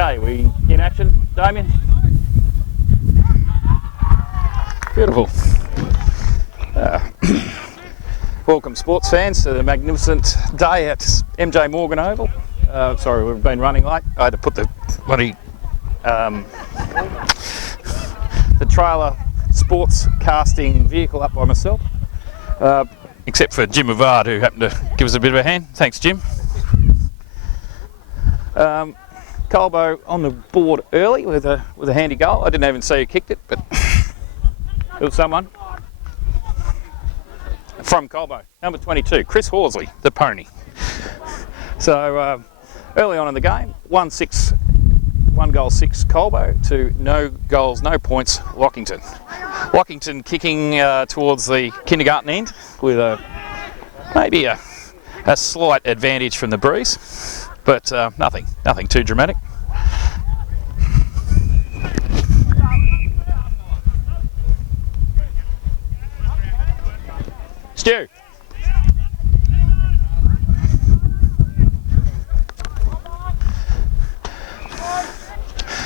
Okay, we in action, Damien? Beautiful. Welcome sports fans to the magnificent day at MJ Morgan Oval. Sorry, we've been running late. I had to put the bloody the trailer sports casting vehicle up by myself. Except for Jim Avard, who happened to give us a bit of a hand. Thanks, Jim. Colbo on the board early with a handy goal. I didn't even see who kicked it, but it was someone from Colbo. Number 22, Chris Horsley, the pony. So early on in the game, 1-6, 1 goal 6 Colbo to no goals, no points Lockington. Lockington kicking towards the kindergarten end with maybe a slight advantage from the breeze. But nothing too dramatic. Stu.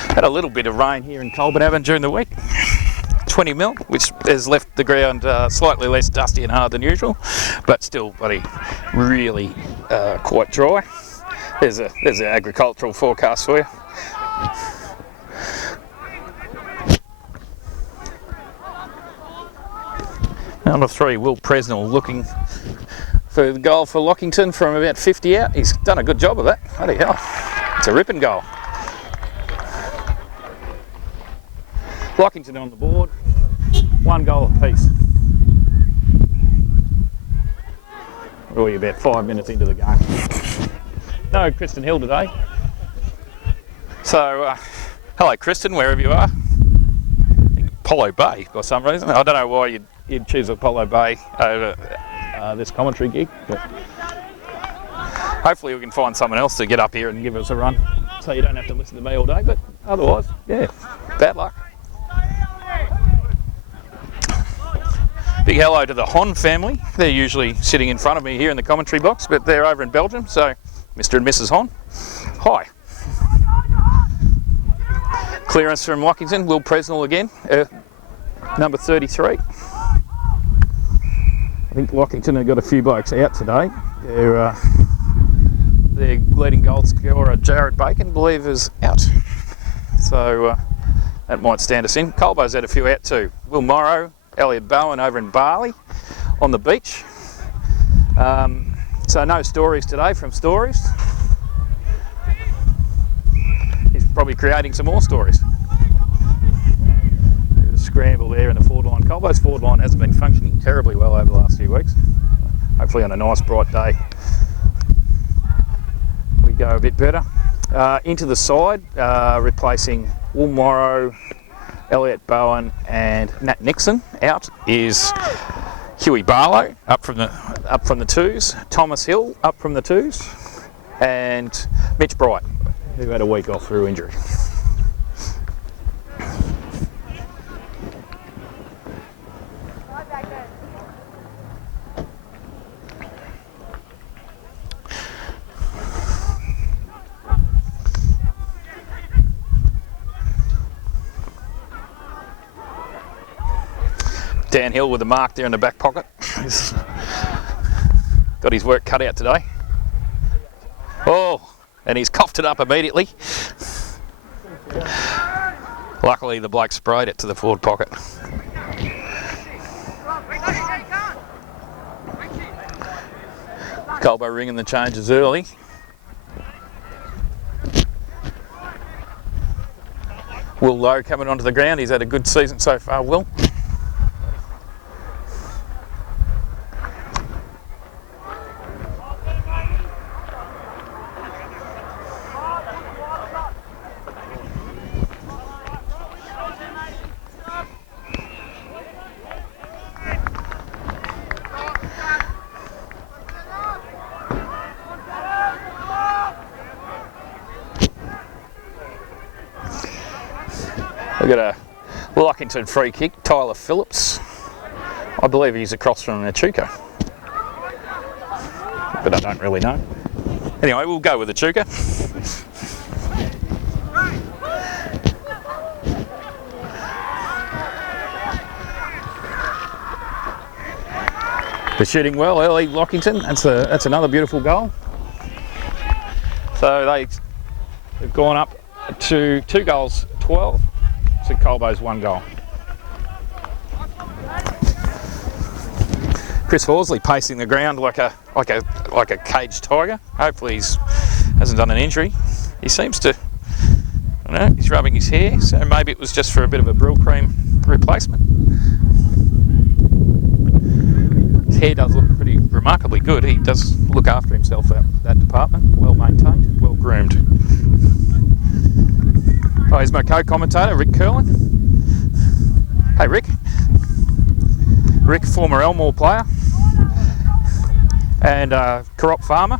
Had a little bit of rain here in Colbo during the week. 20 mil, which has left the ground slightly less dusty and hard than usual, but still really quite dry. There's an agricultural forecast for you. Number 3, Will Presnell looking for the goal for Lockington from about 50 out. He's done a good job of that. Bloody hell. It's a ripping goal. Lockington on the board. 1 goal apiece. We're about 5 minutes into the game. No Kristen Hill today. So, hello Kristen, wherever you are. I think Apollo Bay for some reason. I don't know why you'd choose Apollo Bay over this commentary gig. But hopefully we can find someone else to get up here and give us a run, so you don't have to listen to me all day. But otherwise, yeah, bad luck. Big hello to the Hon family. They're usually sitting in front of me here in the commentary box, but they're over in Belgium, so Mr. and Mrs. Hon, hi. Clearance from Lockington, Will Presnell again, number 33. I think Lockington have got a few blokes out today. Their leading goal scorer, Jared Bacon, I believe is out. So that might stand us in. Colbo's had a few out too. Will Morrow, Elliot Bowen over in Bali on the beach. So no stories today from Stories. He's probably creating some more stories. Bit of a scramble there in the forward line. Colbo's forward line hasn't been functioning terribly well over the last few weeks. Hopefully on a nice bright day we go a bit better. Into the side, replacing Will Morrow, Elliot Bowen and Nat Nixon. Out is Huey Barlow up from the twos, Thomas Hill up from the twos, and Mitch Bright, who had a week off through injury. Dan Hill with the mark there in the back pocket. He's got his work cut out today. Oh, and he's coughed it up immediately. Luckily the bloke sprayed it to the forward pocket. Colbo ringing the changes early. Will Lowe coming onto the ground. He's had a good season so far, Will. We've got a Lockington free kick, Tyler Phillips. I believe he's across from Echuca, but I don't really know. Anyway, we'll go with Echuca. They're shooting well early, Lockington. That's another beautiful goal. So they've gone up to 2 goals 12 to Colbo's 1 goal. Chris Horsley pacing the ground like a caged tiger. Hopefully hasn't done an injury. He seems to, I don't know, he's rubbing his hair, so maybe it was just for a bit of a Brill cream replacement. His hair does look pretty remarkably good. He does look after himself, that department. Well maintained, well groomed. Oh, here's my co-commentator, Rick Curlin. Hey, Rick. Rick, former Elmore player and crop farmer.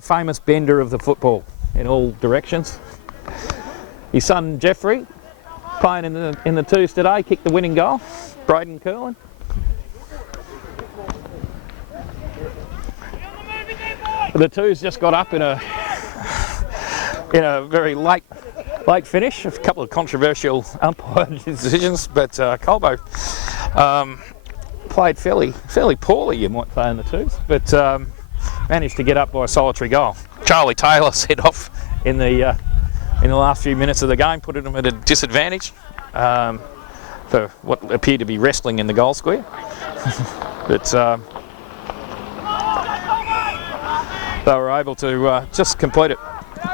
Famous bender of the football in all directions. His son Jeffrey, playing in the twos today, kicked the winning goal. Braden Curlin. The twos just got up in a very late finish. A couple of controversial umpire decisions, but Colbo played fairly poorly, you might say, in the twos, but managed to get up by a solitary goal. Charlie Taylor set off in the last few minutes of the game, putting them at a disadvantage for what appeared to be wrestling in the goal square. But they were able to just complete it.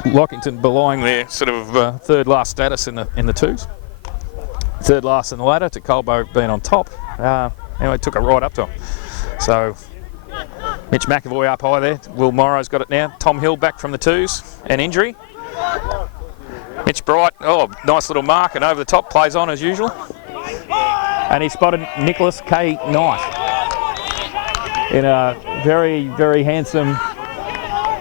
Lockington belying their sort of third last status in the twos. Third last in the ladder to Colbo being on top. Anyway, took it right up to him. So Mitch McAvoy up high there. Will Morrow's got it now. Tom Hill back from the twos. An injury. Mitch Bright, oh, nice little mark and over the top, plays on as usual. And he spotted Nicholas K. Knight in a very, very handsome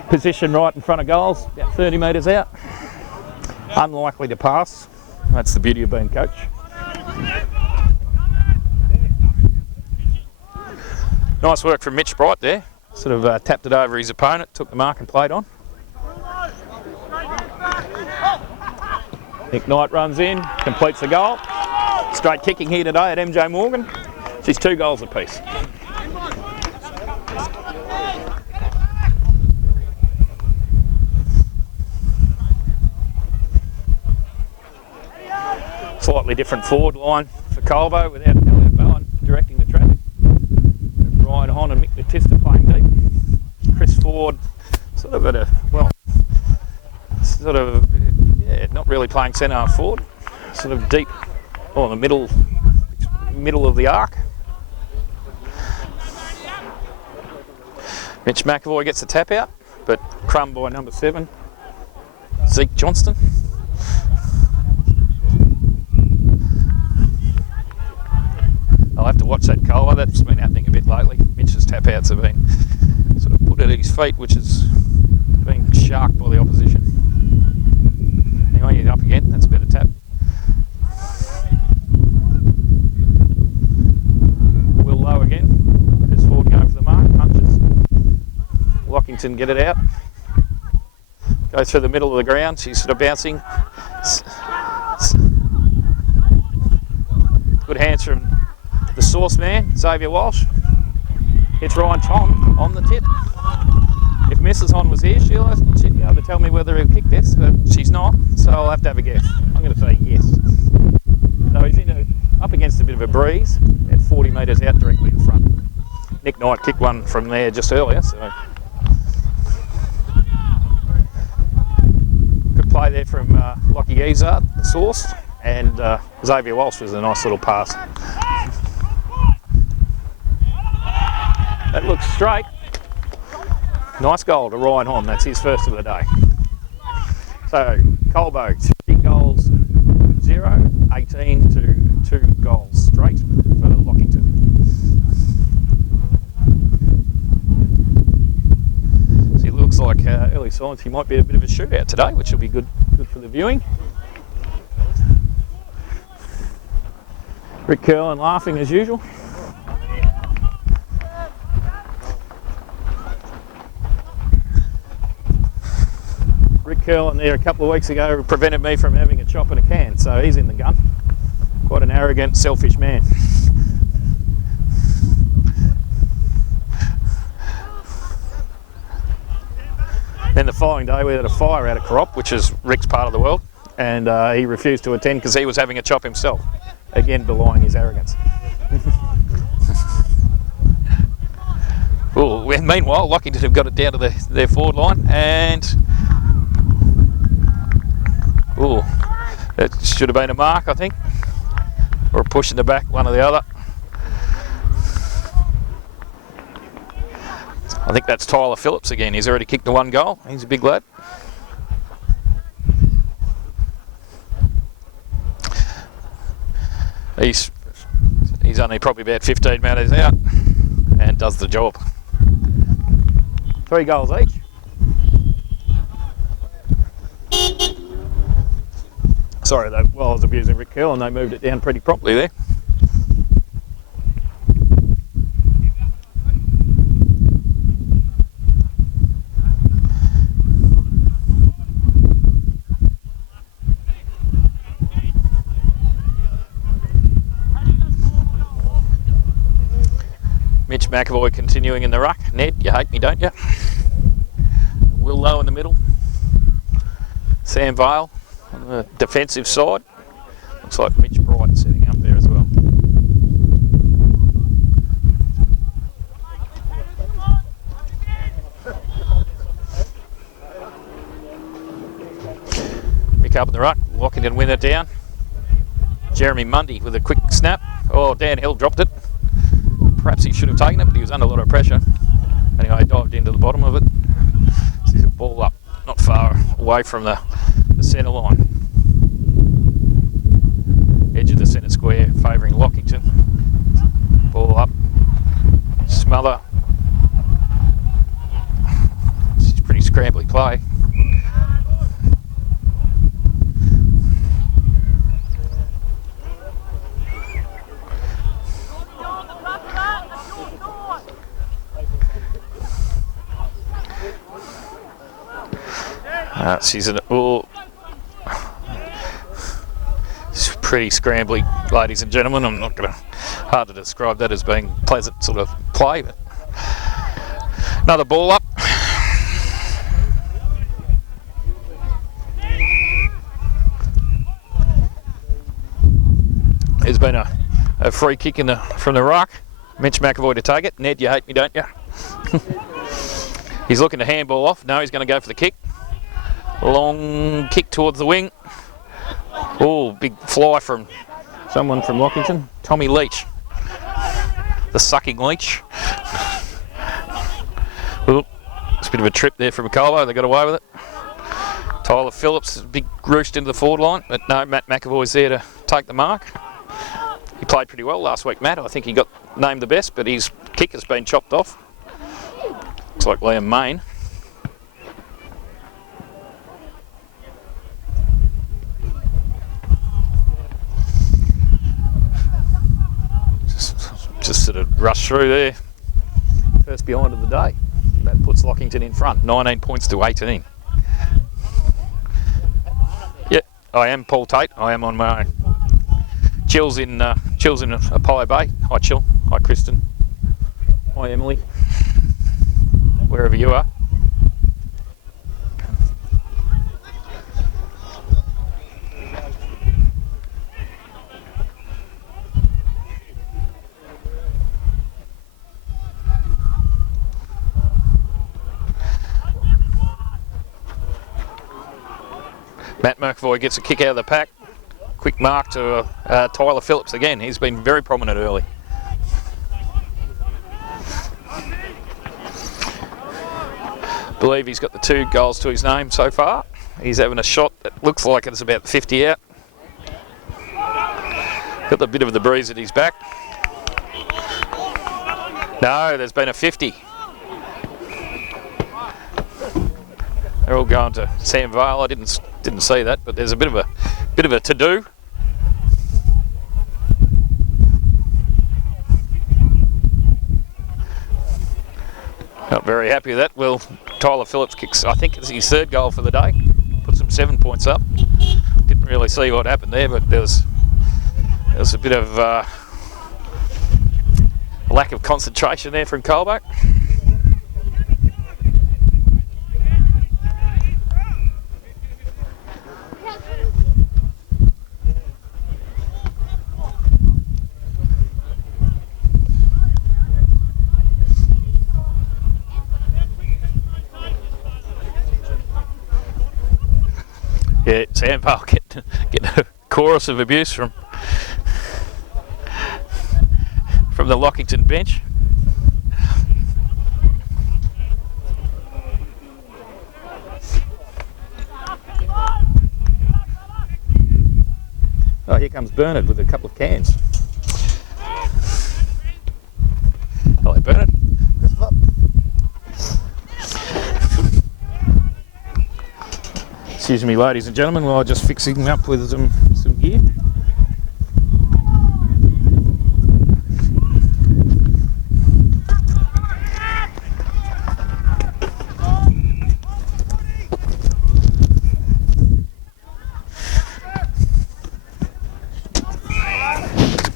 position right in front of goals, about 30 metres out. Unlikely to pass. That's the beauty of being coach. Nice work from Mitch Bright there. Sort of tapped it over his opponent, took the mark and played on. Nick Knight runs in, completes the goal. Straight kicking here today at MJ Morgan. She's 2 goals apiece. Slightly different forward line for Colbo without Elliot Bowen directing the traffic. Ryan Hon and Mick Batista playing deep. Chris Ford sort of not really playing centre half forward. Sort of deep, in the middle of the arc. Mitch McAvoy gets the tap out, but crumb by number 7, Zeke Johnston. I'll have to watch that Colbo. That's been happening a bit lately. Mitch's tap outs have been sort of put at his feet, which is being sharked by the opposition. Anyway, he's up again. That's a better tap. Will Lowe again. Chris Ford going for the mark. Punches. Lockington get it out. Goes through the middle of the ground. She's sort of bouncing. Good hands from the source man, Xavier Walsh. Hits Ryan Tom on the tip. If Mrs. Hon was here, she'd be able to tell me whether he'll kick this, but she's not, so I'll have to have a guess. I'm going to say yes. So he's up against a bit of a breeze at 40 metres out directly in front. Nick Knight kicked one from there just earlier, so good play there from Lockie Ezard, the source, and Xavier Walsh was a nice little pass. That looks straight. Nice goal to Ryan Hom. That's his first of the day. So Colbo, 3 goals 0, 18 to 2 goals straight for Lockington. So it looks like early signs he might be a bit of a shootout today, which will be good for the viewing. Rick Curlin laughing as usual. Rick Curlin there a couple of weeks ago prevented me from having a chop and a can, so he's in the gun. Quite an arrogant, selfish man. Then the following day we had a fire out at Corop, which is Rick's part of the world, and he refused to attend because he was having a chop himself, again belying his arrogance. Ooh, and meanwhile, Lockington have got it down to their forward line, and ooh, that should have been a mark, I think, or a push in the back, one or the other. I think that's Tyler Phillips again. He's already kicked the 1 goal. He's a big lad. He's only probably about 15 metres out and does the job. 3 goals each. Sorry, though, well, I was abusing Rick Curl and they moved it down pretty promptly there. Mitch McAvoy continuing in the ruck. Ned, you hate me, don't you? Will Lowe in the middle. Sam Vale on the defensive side. Looks like Mitch Bright setting up there as well. Mick up in the ruck. Lockington win it down. Jeremy Mundy with a quick snap. Oh, Dan Hill dropped it. Perhaps he should have taken it, but he was under a lot of pressure. Anyway, he dived into the bottom of it. So he's a ball up, not far away from the centre line. Edge of the centre square, favouring Lockington. Ball up, smother. It's a pretty scrambly play. She's it's pretty scrambly, ladies and gentlemen. I'm not going to hard to describe that as being pleasant sort of play, but another ball up. There's been a free kick from the ruck. Mitch McAvoy to take it. Ned, you hate me, don't you? He's looking to handball off. No, he's going to go for the kick. Long kick towards the wing. Oh, big fly from someone from Lockington. Tommy Leach. The sucking leech. Oh, it's a bit of a trip there from Colbo. They got away with it. Tyler Phillips, big roost into the forward line. But no, Matt McAvoy's there to take the mark. He played pretty well last week, Matt. I think he got named the best, but his kick has been chopped off. Looks like Liam Main. Just sort of rush through there. First behind of the day. That puts Lockington in front. 19 points to 18. Yeah, I am Paul Tate. I am on my own. Chill's in Apollo Bay. Hi Chill. Hi Kristen. Hi Emily. Wherever you are. Matt McAvoy gets a kick out of the pack. Quick mark to Tyler Phillips again. He's been very prominent early. Believe he's got the 2 goals to his name so far. He's having a shot that looks like it's about 50 out. Got a bit of the breeze at his back. No, there's been a 50. They're all going to Sam Vale. I didn't see that, but there's a bit of a to-do. Not very happy with that. Well, Tyler Phillips kicks, I think it's his 3rd goal for the day. Puts him 7 points up. Didn't really see what happened there, but there was a bit of lack of concentration there from Colbo. Yeah, Sandvale get a chorus of abuse from the Lockington bench. Oh, here comes Bernard with a couple of cans. Hello, Bernard. Excuse me, ladies and gentlemen, while I'm just fixing up with some gear.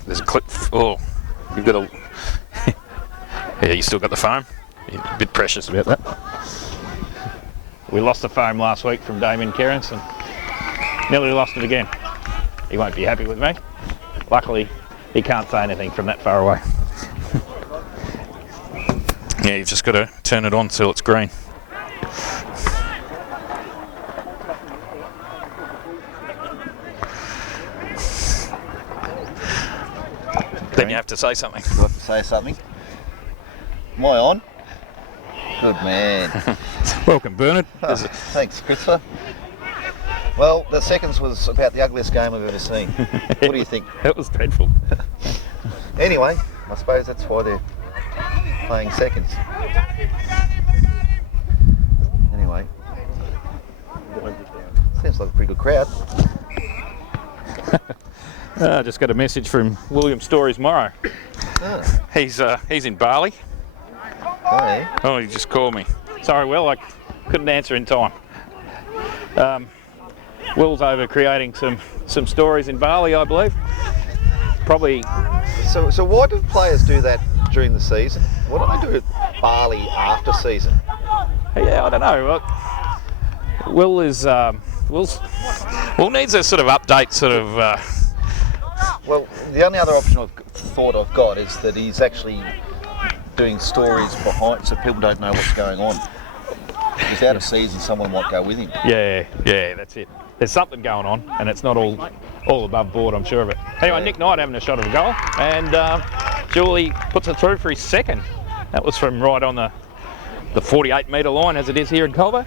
There's a clip. Oh, you've got a. Yeah, you still got the foam. You're a bit precious about that. We lost the foam last week from Damien Kerrins and nearly lost it again. He won't be happy with me. Luckily, he can't say anything from that far away. Yeah, you've just got to turn it on till it's green. Then you have to say something. Do I have to say something? Am I on? Good man. Welcome, Bernard. Oh, thanks, Christopher. Well, the seconds was about the ugliest game I've ever seen. What do you think? That was dreadful. Anyway, I suppose that's why they're playing seconds. Anyway, seems like a pretty good crowd. I just got a message from William Stories Morrow. Oh. He's in Bali. Oh, yeah. Oh, he just called me. Sorry, Will, I couldn't answer in time. Will's over creating some stories in Bali, I believe. Probably. So why do players do that during the season? What do they do at Bali after season? Yeah, I don't know. Will is Will needs a sort of update, sort of. Well, the only other option I've got is that he's actually doing stories behind, so people don't know what's going on. Because out of season, someone might go with him. Yeah, that's it. There's something going on, and it's not all above board, I'm sure of it. Anyway, Nick Knight having a shot of a goal, and Julie puts it through for his second. That was from right on the 48-metre line, as it is here in Colbo.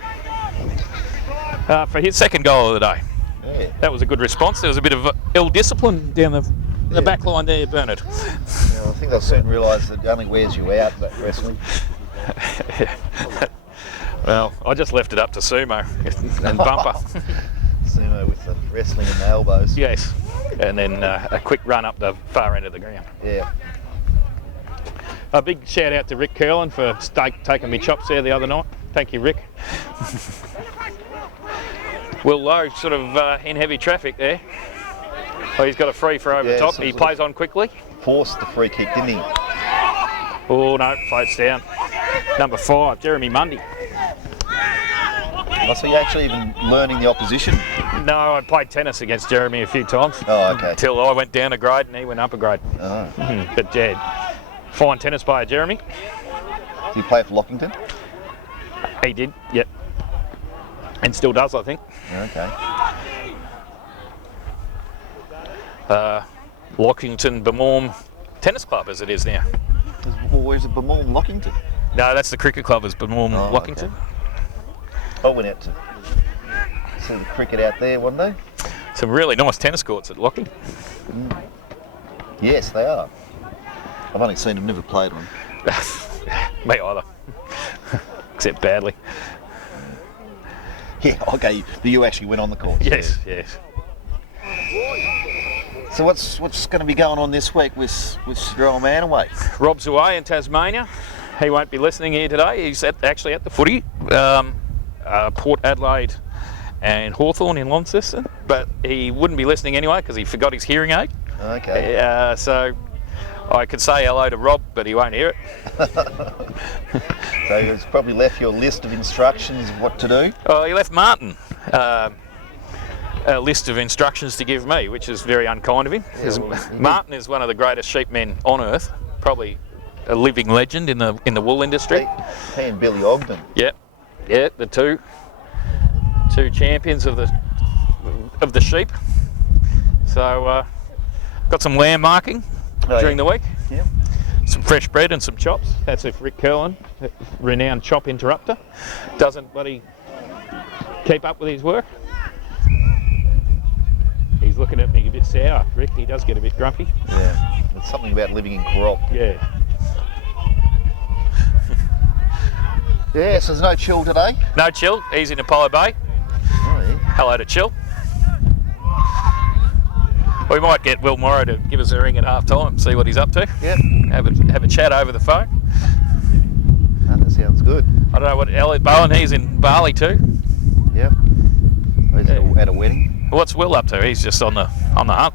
For his second goal of the day. Yeah. That was a good response. There was a bit of ill-discipline down the back line there, Bernard. Yeah, I think they'll soon realise that it only wears you out, that wrestling. Well, I just left it up to Sumo and Bumper. Sumo with the wrestling and the elbows. Yes, and then a quick run up the far end of the ground. Yeah. A big shout out to Rick Curlin for taking me chops there the other night. Thank you, Rick. Will Lowe sort of in heavy traffic there. Oh, he's got a free for over the top. He plays on quickly. Forced the free kick, didn't he? Oh no, floats down. Number 5, Jeremy Mundy. So you're actually even learning the opposition? No, I played tennis against Jeremy a few times. Oh, okay. Until I went down a grade and he went up a grade. Oh. But fine tennis player, Jeremy. Did he play for Lockington? He did, yep. And still does, I think. Okay. Lockington Bemorm Tennis Club, as it is now. Well, where's the Bemorm Lockington? No, that's the cricket club, is Bemorm Lockington. Okay. I went out to see the cricket out there one day. Some really nice tennis courts at Locking. Yes, they are. I've only seen them, never played one. Me either. Except badly. Yeah, okay, but you actually went on the course. Yes. So what's going to be going on this week with your old man away? Rob's away in Tasmania. He won't be listening here today. He's actually at the footy. Port Adelaide and Hawthorn in Launceston, but he wouldn't be listening anyway because he forgot his hearing aid. Okay. So I could say hello to Rob, but he won't hear it. So he's probably left you a list of instructions of what to do? Oh, he left Martin a list of instructions to give me, which is very unkind of him. Yeah, Martin is one of the greatest sheepmen on earth, probably a living legend in the wool industry. He and Billy Ogden. Yep. Yeah, the two champions of the of the sheep. So got some lamb marking during the week. Yeah. Some fresh bread and some chops. That's if Rick Curlin, renowned chop interrupter, doesn't bloody keep up with his work. He's looking at me a bit sour, Rick. He does get a bit grumpy. Yeah. It's something about living in crop. Yeah. Yeah, so there's no chill today. No chill. He's in Apollo Bay. Oh, yeah. Hello to Chill. We might get Will Morrow to give us a ring at half time, see what he's up to. Yep. Have a chat over the phone. Oh, that sounds good. I don't know what Elliot Bowen, he's in Bali too. Yep. He's at a wedding. What's Will up to? He's just on the hunt. I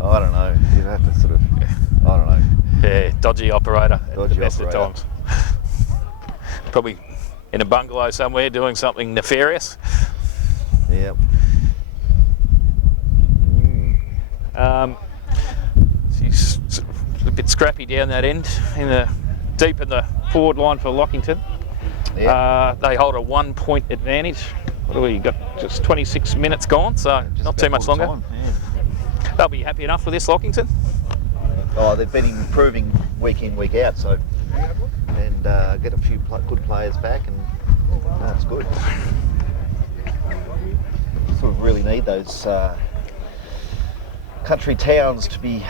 don't know. You'd have to sort of, I don't know. Yeah, dodgy operator at the Dodgy best operator. of times. Probably in a bungalow somewhere doing something nefarious. Yep. She's a bit scrappy down that end, deep in the forward line for Lockington. Yep. They hold a 1 point advantage. What do we got? Just 26 minutes gone, so Just not too about much full longer. time, yeah. They'll be happy enough with this Lockington. Oh, they've been improving week in, week out, so and get a few good players back, and no, it's good. Sort of really need those country towns to be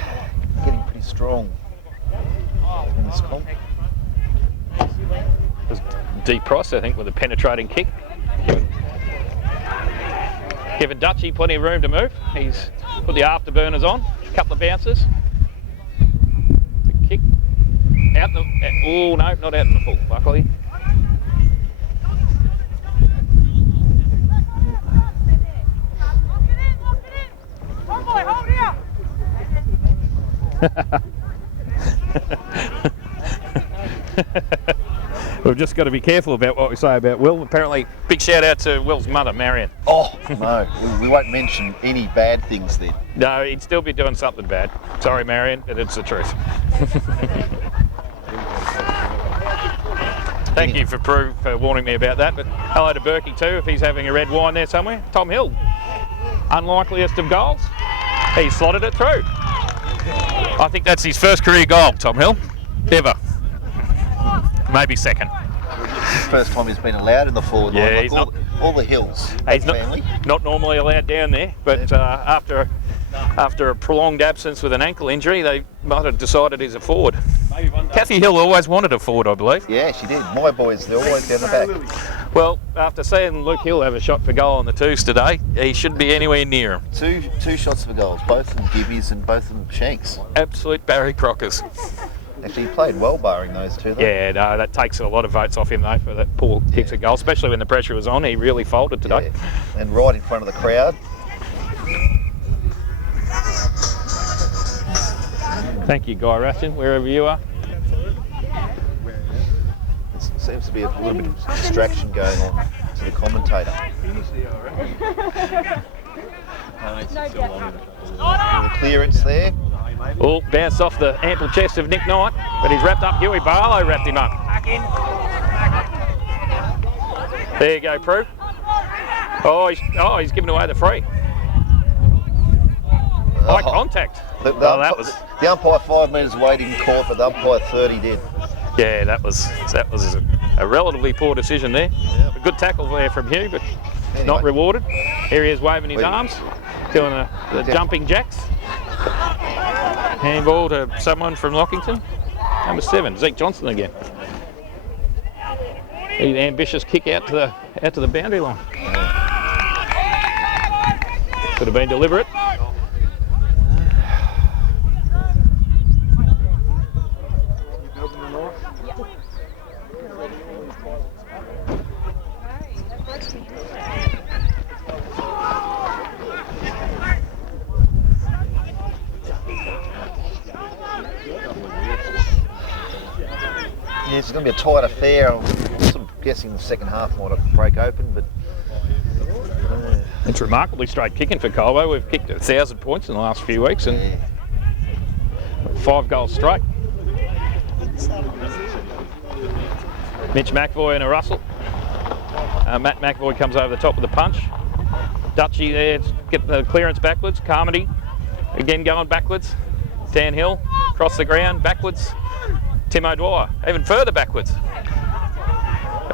getting pretty strong in this comp. It was deep Price, I think, with a penetrating kick. Giving Dutchy plenty of room to move. He's put the afterburners on, a couple of bounces. The kick out the. Oh no, not out in the full, luckily. We've just got to be careful about what we say about Will. Apparently, big shout out to Will's mother, Marion. Oh no, we won't mention any bad things then. No, he'd still be doing something bad. Sorry, Marion, but it's the truth. Thank you for warning me about that. But hello to Berkey too, if he's having a red wine there somewhere. Tom Hill, unlikeliest of goals. He slotted it through. I think that's his first career goal, Tom Hill, ever. Maybe second. First time he's been allowed in the forward line. Yeah, Like he's all the hills. He's Family. not normally allowed down there, but after a prolonged absence with an ankle injury, they might have decided he's a forward. Kathy Hill always wanted a forward, I believe. Yeah, she did. My boys, they're always down the back. Well, after seeing Luke Hill have a shot for goal on the twos today, he shouldn't be anywhere near him. Two shots for goals, both of them gibbies and both of them shanks. Absolute Barry Crockers. Actually, he played well barring those two, though. Yeah, no, that takes a lot of votes off him, though, for that poor kicks of goal, especially when the pressure was on. He really folded today. Yeah. And right in front of the crowd. Thank you, Guy Ration, wherever you are. There seems to be a little bit of distraction going on to the commentator. The clearance there. Oh, bounced off the ample chest of Nick Knight, but he's wrapped up. Huey Barlow wrapped him up. There you go, Prue. Oh, he's giving away the free. High contact. The umpire 5 metres away didn't call it, but the umpire 30 did. Yeah, that was a relatively poor decision there. Yep. A good tackle there from Hugh, but Anyway. not rewarded. Here he is waving his arms, doing the jumping jacks. Handball to someone from Lockington. Number 7, Zeke Johnson again. An ambitious kick out to the boundary line. Could have been deliberate. Yeah, it's going to be a tight affair. I'm sort of guessing the second half might have break open, but It's remarkably straight kicking for Colbo. We've kicked 1,000 points in the last few weeks and 5 goals straight. Mitch McAvoy and a Russell. Matt McAvoy comes over the top with a punch. Dutchy there, get the clearance backwards. Carmody again going backwards. Downhill, across the ground, backwards. Tim O'Dwyer, even further backwards.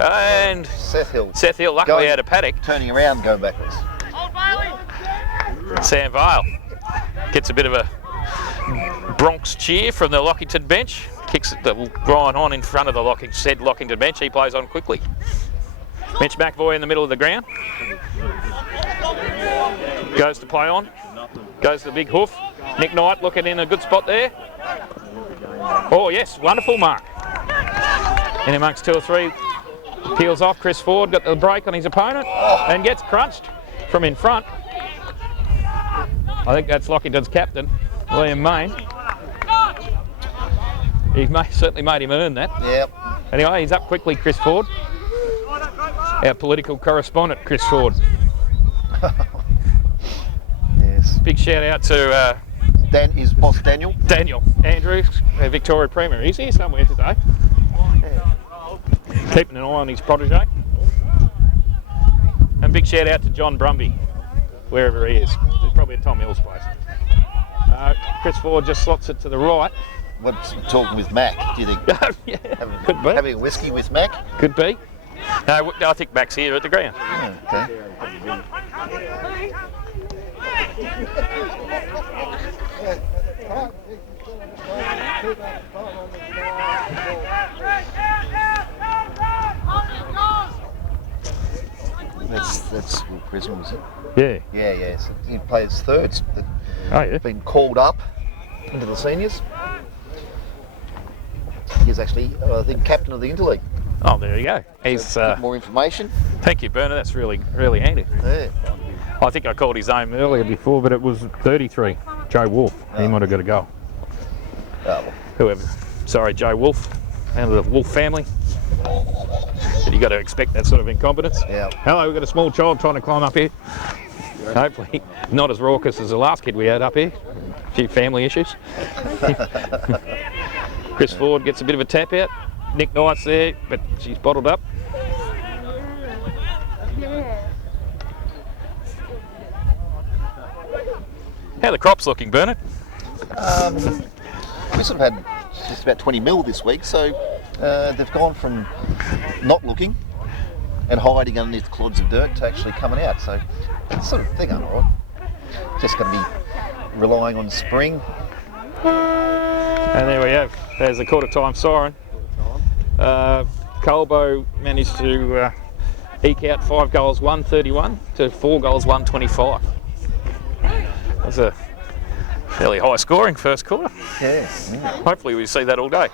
And Seth Hill. Luckily out of paddock. Turning around, going backwards. Sam Vale gets a bit of a Bronx cheer from the Lockington bench. Kicks the Brian on in front of the Lockington bench. He plays on quickly. Mitch McAvoy in the middle of the ground. Goes to play on. Goes to the big hoof. Nick Knight looking in a good spot there. Oh yes, wonderful mark. In amongst 2 or 3. Peels off. Chris Ford got the break on his opponent and gets crunched from in front. I think that's Lockington's captain, William May. He certainly made him earn that. Yep. Anyway, he's up quickly, Chris Ford. Our political correspondent, Chris Ford. Yes. Big shout out to His boss Daniel. Daniel Andrews, Victoria Premier. He's here somewhere today. Keeping an eye on his protege. And big shout out to John Brumby, wherever he is. He's probably at Tom Hill's place. Chris Ford just slots it to the right. What's talking with Mac, do you think? Yeah, could be. Having a whiskey with Mac? Could be. No, I think Mac's here at the ground. Okay. That's Will Prism, was it? Yeah. Yeah. So he plays thirds. Oh yeah. Been called up into the seniors. He's actually, I think, captain of the Interleague. Oh, there you go. He's. More information. Thank you, Bernard. That's really handy. Yeah. I think I called his name earlier before, but it was 33. Joe Wolf. He might have got a goal. Oh. Whoever. Sorry, Joe Wolf. And the Wolf family. But you got to expect that sort of incompetence. Yeah. Hello, we've got a small child trying to climb up here. Hopefully not as raucous as the last kid we had up here. A few family issues. Chris Ford gets a bit of a tap out. Nick Knight's there, but she's bottled up. How are the crops looking, Bernard? We sort of had just about 20 mil this week, so they've gone from not looking and hiding underneath clods of dirt to actually coming out. So it's sort of thing, all right. Just going to be relying on spring. And there we have. There's the quarter time siren. Colbo managed to eke out 5 goals 131 to 4 goals 125. That's a fairly high scoring first quarter. Yeah. Hopefully we see that all day.